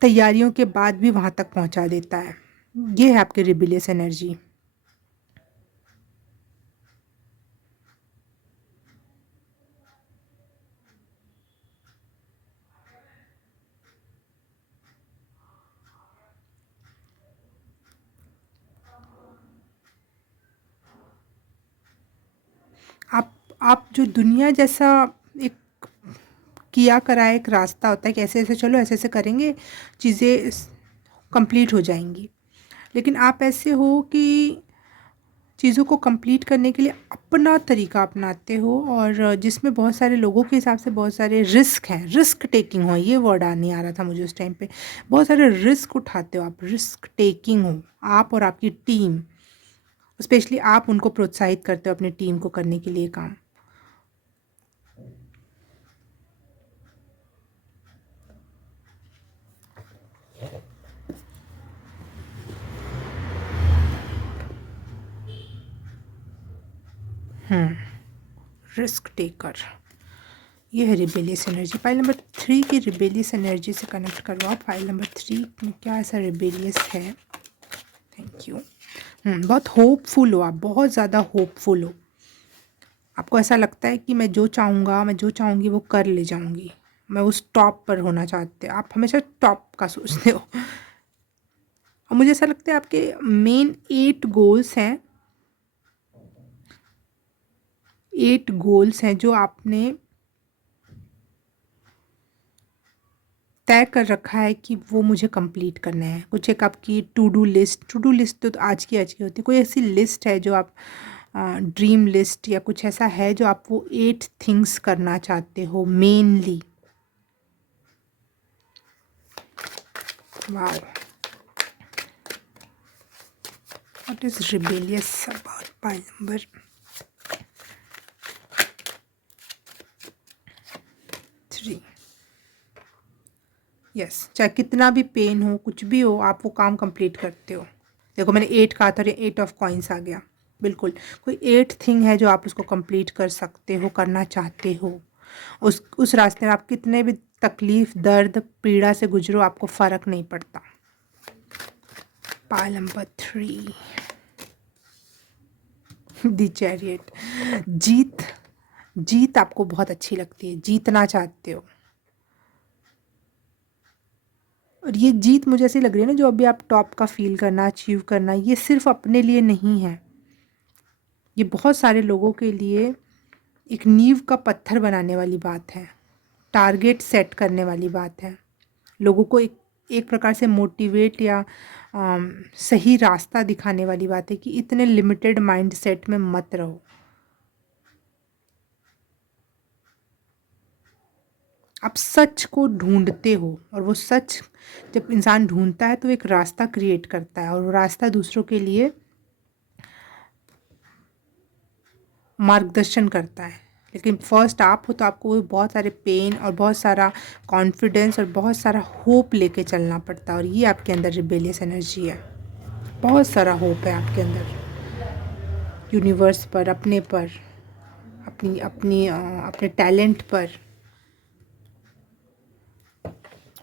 तैयारियों के बाद भी वहाँ तक पहुँचा देता है। ये है आपकी रिबिलियस एनर्जी। आप जो दुनिया जैसा एक किया करा एक रास्ता होता है कि ऐसे ऐसे चलो, ऐसे ऐसे करेंगे, चीज़ें कंप्लीट हो जाएंगी, लेकिन आप ऐसे हो कि चीज़ों को कंप्लीट करने के लिए अपना तरीका अपनाते हो, और जिसमें बहुत सारे लोगों के हिसाब से बहुत सारे रिस्क हैं। रिस्क टेकिंग हो, ये वर्ड आ नहीं आ रहा था मुझे उस टाइम पे। बहुत सारे रिस्क उठाते हो आप, रिस्क टेकिंग हो आप और आपकी टीम। स्पेशली आप उनको प्रोत्साहित करते हो अपनी टीम को करने के लिए काम। रिस्क टेकर, ये है रिबेलियस एनर्जी। फाइल नंबर 3 की रिबेलियस एनर्जी से कनेक्ट करवाओ। फाइल नंबर 3 में क्या ऐसा रिबेलियस है? Thank you. बहुत होपफुल हो आप, बहुत ज़्यादा होपफुल हो। आपको ऐसा लगता है कि मैं जो चाहूँगा, मैं जो चाहूँगी वो कर ले जाऊँगी। मैं उस टॉप पर होना चाहते, आप हमेशा टॉप का सोचते हो। और मुझे ऐसा लगता है आपके मेन 8 गोल्स हैं, 8 गोल्स हैं जो आपने तय कर रखा है कि वो मुझे कंप्लीट करना है। कुछ एक आपकी टू डू लिस्ट तो आज की होती है। कोई ऐसी लिस्ट है जो आप ड्रीम लिस्ट, या कुछ ऐसा है जो आप वो 8 थिंग्स करना चाहते हो mainly? Wow, what is rebellious about pile number 3। Yes, चाहे कितना भी पेन हो, कुछ भी हो, आप वो काम कंप्लीट करते हो। देखो मैंने 8 कहा था और ये 8 ऑफ कॉइन्स आ गया। बिल्कुल, कोई 8 थिंग है जो आप उसको कंप्लीट कर सकते हो, करना चाहते हो। उस रास्ते में आप कितने भी तकलीफ, दर्द, पीड़ा से गुजरो, आपको फ़र्क नहीं पड़ता। Pile number 3, the chariot. जीत आपको बहुत अच्छी लगती है, जीतना चाहते हो। और ये जीत मुझे ऐसी लग रही है ना, जो अभी आप टॉप का फील करना, अचीव करना, ये सिर्फ अपने लिए नहीं है, ये बहुत सारे लोगों के लिए एक नींव का पत्थर बनाने वाली बात है, टारगेट सेट करने वाली बात है, लोगों को एक प्रकार से मोटिवेट या सही रास्ता दिखाने वाली बात है कि इतने लिमिटेड माइंडसेट में मत रहो। आप सच को ढूंढते हो, और वो सच जब इंसान ढूंढता है तो एक रास्ता क्रिएट करता है, और वो रास्ता दूसरों के लिए मार्गदर्शन करता है। लेकिन फर्स्ट आप हो तो आपको बहुत सारे पेन और बहुत सारा कॉन्फिडेंस और बहुत सारा होप लेके चलना पड़ता है, और ये आपके अंदर रिबेलियस एनर्जी है। बहुत सारा होप है आपके अंदर, यूनिवर्स पर, अपने पर, अपने टैलेंट पर।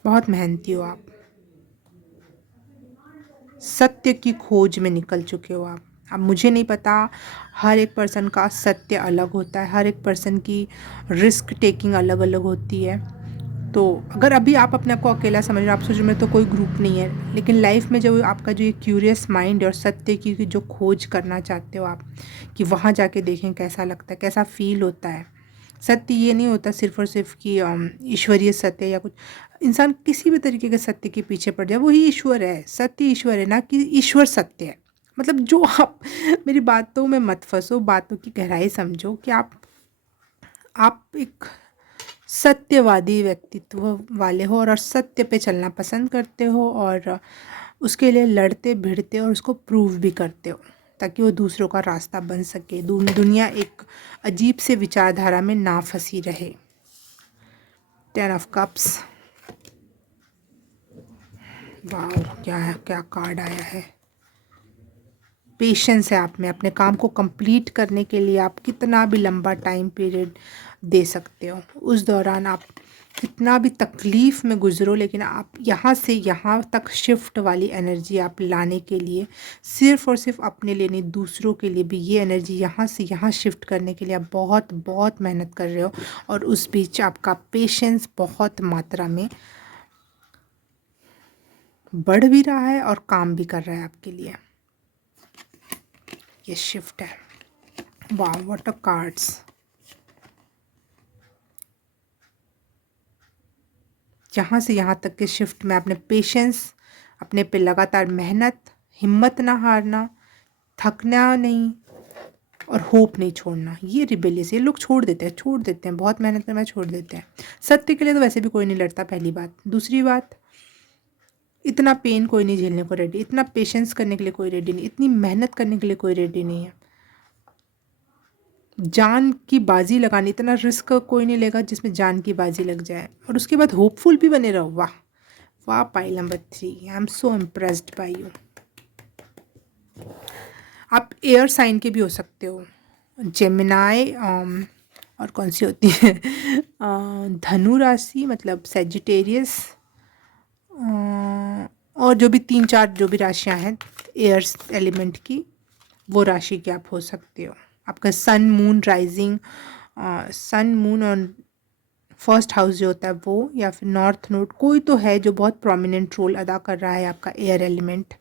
बहुत मेहनती हो आप, सत्य की खोज में निकल चुके हो आप। अब मुझे नहीं पता, हर एक पर्सन का सत्य अलग होता है, हर एक पर्सन की रिस्क टेकिंग अलग अलग होती है। तो अगर अभी आप अपने आप को अकेला समझ रहे हो, आप सोच रहे हो तो कोई ग्रुप नहीं है, लेकिन लाइफ में जो आपका जो ये क्यूरियस माइंड है और सत्य की जो खोज करना चाहते हो आप, कि वहाँ जाके देखें कैसा लगता है, कैसा फील होता है। सत्य ये नहीं होता सिर्फ और सिर्फ कि ईश्वरीय सत्य या कुछ, इंसान किसी भी तरीके के सत्य के पीछे पड़ जाए, वही ईश्वर है। सत्य ईश्वर है, ना कि ईश्वर सत्य है। मतलब जो आप मेरी बातों में मत फंसो, बातों की गहराई समझो कि आप एक सत्यवादी व्यक्तित्व वाले हो और सत्य पे चलना पसंद करते हो, और उसके लिए लड़ते भिड़ते और उसको प्रूव भी करते हो, ताकि वो दूसरों का रास्ता बन सके, दुनिया एक अजीब से विचारधारा में ना फंसी रहे। 10 ऑफ कप्स, वाह, क्या कार्ड आया है। पेशेंस है आप में, अपने काम को कंप्लीट करने के लिए आप कितना भी लंबा टाइम पीरियड दे सकते हो। उस दौरान आप कितना भी तकलीफ़ में गुजरो, लेकिन आप यहाँ से यहाँ तक शिफ्ट वाली एनर्जी आप लाने के लिए, सिर्फ़ और सिर्फ अपने लिए नहीं, दूसरों के लिए भी ये एनर्जी यहाँ से यहाँ शिफ्ट करने के लिए आप बहुत बहुत मेहनत कर रहे हो, और उस बीच आपका पेशेंस बहुत मात्रा में बढ़ भी रहा है और काम भी कर रहा है आपके लिए। ये शिफ्ट है। वाह, व्हाट अ कार्ड्स। यहाँ से यहाँ तक के शिफ्ट में आपने पेशेंस, अपने पे लगातार मेहनत, हिम्मत ना हारना, थकना नहीं, और होप नहीं छोड़ना। ये रिबेलियस, ये लोग छोड़ देते हैं, बहुत मेहनत करना छोड़ देते हैं। सत्य के लिए तो वैसे भी कोई नहीं लड़ता, पहली बात। दूसरी बात, इतना पेन कोई नहीं झेलने को रेडी, इतना पेशेंस करने के लिए कोई रेडी नहीं, इतनी मेहनत करने के लिए कोई रेडी नहीं है। जान की बाजी लगानी, इतना रिस्क कोई नहीं लेगा जिसमें जान की बाजी लग जाए, और उसके बाद होपफुल भी बने रहो। वाह वाह, pile number 3, I am so impressed by you. आप एयर साइन के भी हो सकते हो, जेमिनाई, और कौन सी होती है धनु राशि, मतलब सेजिटेरियस, और जो भी 3-4 जो भी राशियां हैं एयर्स एलिमेंट की, वो राशि के आप हो सकते हो। आपका sun moon rising, sun moon और फर्स्ट हाउस जो होता है वो, या फिर नॉर्थ नोड, कोई तो है जो बहुत प्रोमिनेंट रोल अदा कर रहा है आपका एयर एलिमेंट,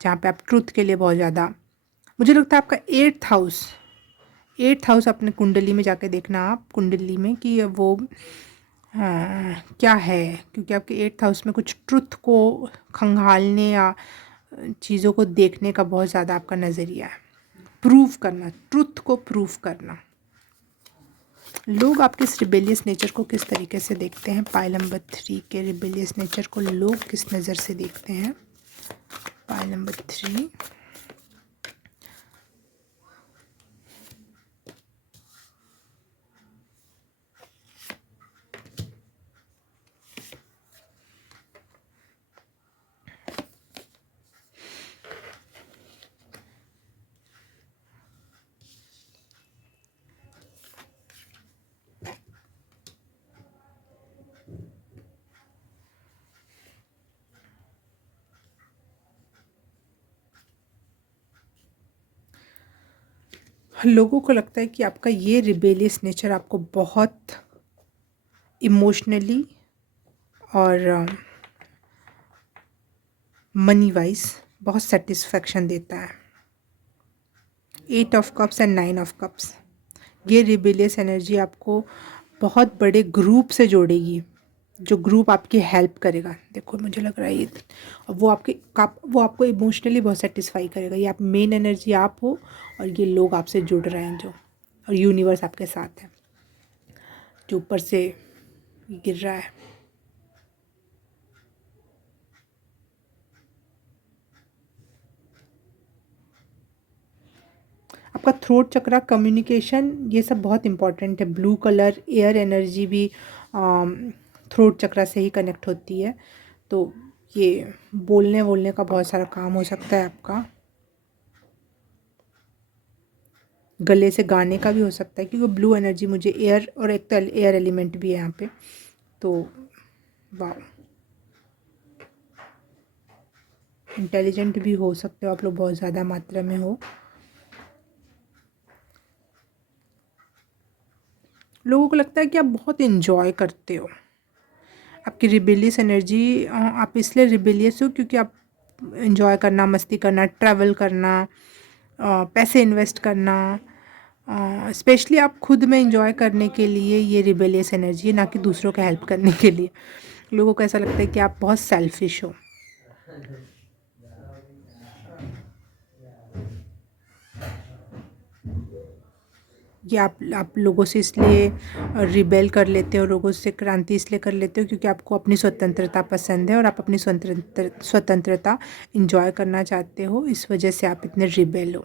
जहाँ पे आप ट्रुथ के लिए बहुत ज़्यादा, मुझे लगता है आपका 8th हाउस अपने कुंडली में जाके देखना आप, कुंडली में, कि वो क्या है, क्योंकि आपके 8th हाउस में कुछ ट्रुथ को खंगालने या चीज़ों को देखने का बहुत ज़्यादा आपका नज़रिया है। प्रूव करना, ट्रुथ को प्रूव करना। लोग आपके इस रिबेलियस नेचर को किस तरीके से देखते हैं? पाइल नंबर 3 के रिबेलियस नेचर को लोग किस नज़र से देखते हैं? Pile number 3। लोगों को लगता है कि आपका ये रिबेलियस नेचर आपको बहुत इमोशनली और मनी वाइज बहुत सेटिस्फेक्शन देता है। 8 of cups and 9 of cups. ये रिबेलियस एनर्जी आपको बहुत बड़े ग्रुप से जोड़ेगी, जो ग्रुप आपकी हेल्प करेगा। देखो मुझे लग रहा है ये वो आपको इमोशनली बहुत सेटिस्फाई करेगा। ये आप मेन एनर्जी आप हो और ये लोग आपसे जुड़ रहे हैं जो, और यूनिवर्स आपके साथ है जो ऊपर से गिर रहा है। आपका थ्रोट चक्रा, कम्युनिकेशन, ये सब बहुत इंपॉर्टेंट है। ब्लू कलर एयर एनर्जी भी थ्रोट चक्रा से ही कनेक्ट होती है, तो ये बोलने का बहुत सारा काम हो सकता है आपका। गले से गाने का भी हो सकता है, क्योंकि ब्लू एनर्जी मुझे एयर, और एक तो एयर एलिमेंट भी है यहाँ पे, तो वाह। इंटेलिजेंट भी हो सकते हो आप लोग, बहुत ज़्यादा मात्रा में हो। लोगों को लगता है कि आप बहुत इन्जॉय करते हो। आपकी रिबेलियस एनर्जी, आप इसलिए रिबेलियस हो क्योंकि आप इन्जॉय करना, मस्ती करना, ट्रैवल करना, पैसे इन्वेस्ट करना, स्पेशली आप खुद में इंजॉय करने के लिए ये रिबेलियस एनर्जी है, ना कि दूसरों का हेल्प करने के लिए। लोगों को ऐसा लगता है कि आप बहुत सेल्फिश हो। ये आप लोगों से इसलिए रिबेल कर लेते हो, लोगों से क्रांति इसलिए कर लेते हो क्योंकि आपको अपनी स्वतंत्रता पसंद है और आप अपनी स्वतंत्रता इंजॉय करना चाहते हो, इस वजह से आप इतने रिबेल हो।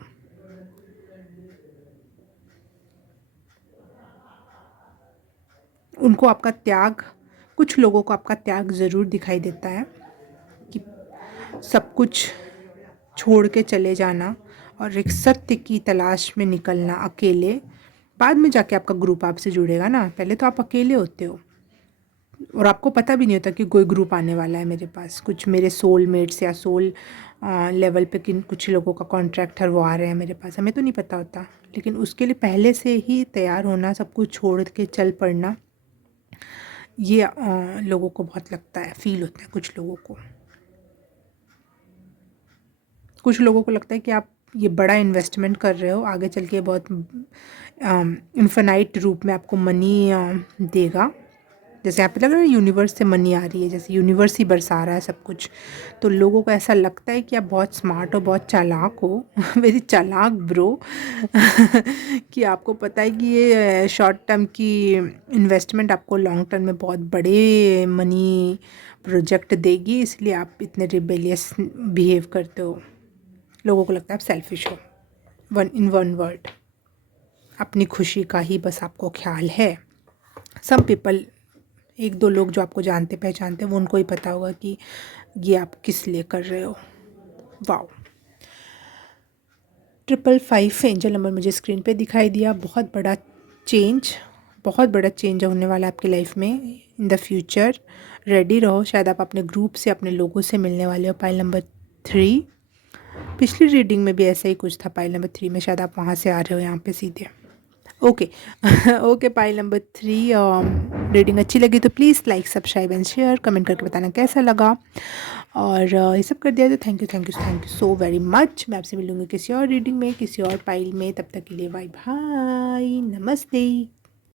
उनको आपका त्याग, कुछ लोगों को आपका त्याग ज़रूर दिखाई देता है कि सब कुछ छोड़ के चले जाना और एक सत्य की तलाश में निकलना अकेले। बाद में जाके आपका ग्रुप आपसे जुड़ेगा ना, पहले तो आप अकेले होते हो और आपको पता भी नहीं होता कि कोई ग्रुप आने वाला है मेरे पास। कुछ मेरे सोलमेट्स या सोल लेवल पे किन कुछ लोगों का कॉन्ट्रैक्ट है, वो आ रहे हैं मेरे पास, हमें तो नहीं पता होता। लेकिन उसके लिए पहले से ही तैयार होना, सब कुछ छोड़ के चल पड़ना, ये लोगों को बहुत लगता है, फील होता है कुछ लोगों को। कुछ लोगों को लगता है कि आप ये बड़ा इन्वेस्टमेंट कर रहे हो, आगे चल के बहुत इन्फिनाइट रूप में आपको मनी देगा। जैसे यहाँ पे लग रहा है यूनिवर्स से मनी आ रही है, जैसे यूनिवर्स ही बरसा रहा है सब कुछ। तो लोगों को ऐसा लगता है कि आप बहुत स्मार्ट हो, बहुत चालाक हो वेरी चालाक ब्रो कि आपको पता है कि ये शॉर्ट टर्म की इन्वेस्टमेंट आपको लॉन्ग टर्म में बहुत बड़े मनी प्रोजेक्ट देगी, इसलिए आप इतने रिबेलियस बिहेव करते हो। लोगों को लगता है आप सेल्फिश हो। इन वन वर्ड, अपनी खुशी का ही बस आपको ख्याल है। सम पीपल, एक दो लोग जो आपको जानते पहचानते हैं, वो उनको ही पता होगा कि ये आप किस लिए कर रहे हो। वाओ। 555 एंजल नंबर मुझे स्क्रीन पे दिखाई दिया। बहुत बड़ा चेंज होने वाला है आपकी लाइफ में इन द फ्यूचर। रेडी रहो, शायद आप अपने ग्रुप से, अपने लोगों से मिलने वाले हो। पाइल नंबर 3, पिछली रीडिंग में भी ऐसा ही कुछ था। पाइल नंबर 3 में शायद आप वहाँ से आ रहे हो यहाँ पे सीधे। Okay okay, pile number 3 reading अच्छी लगी तो please like, subscribe and share, comment करके बताना कैसा लगा। और ये सब कर दिया तो thank you so very much. मैं आपसे मिलूँगी किसी और रीडिंग में, किसी और पाइल में। तब तक के लिए बाय बाय, नमस्ते।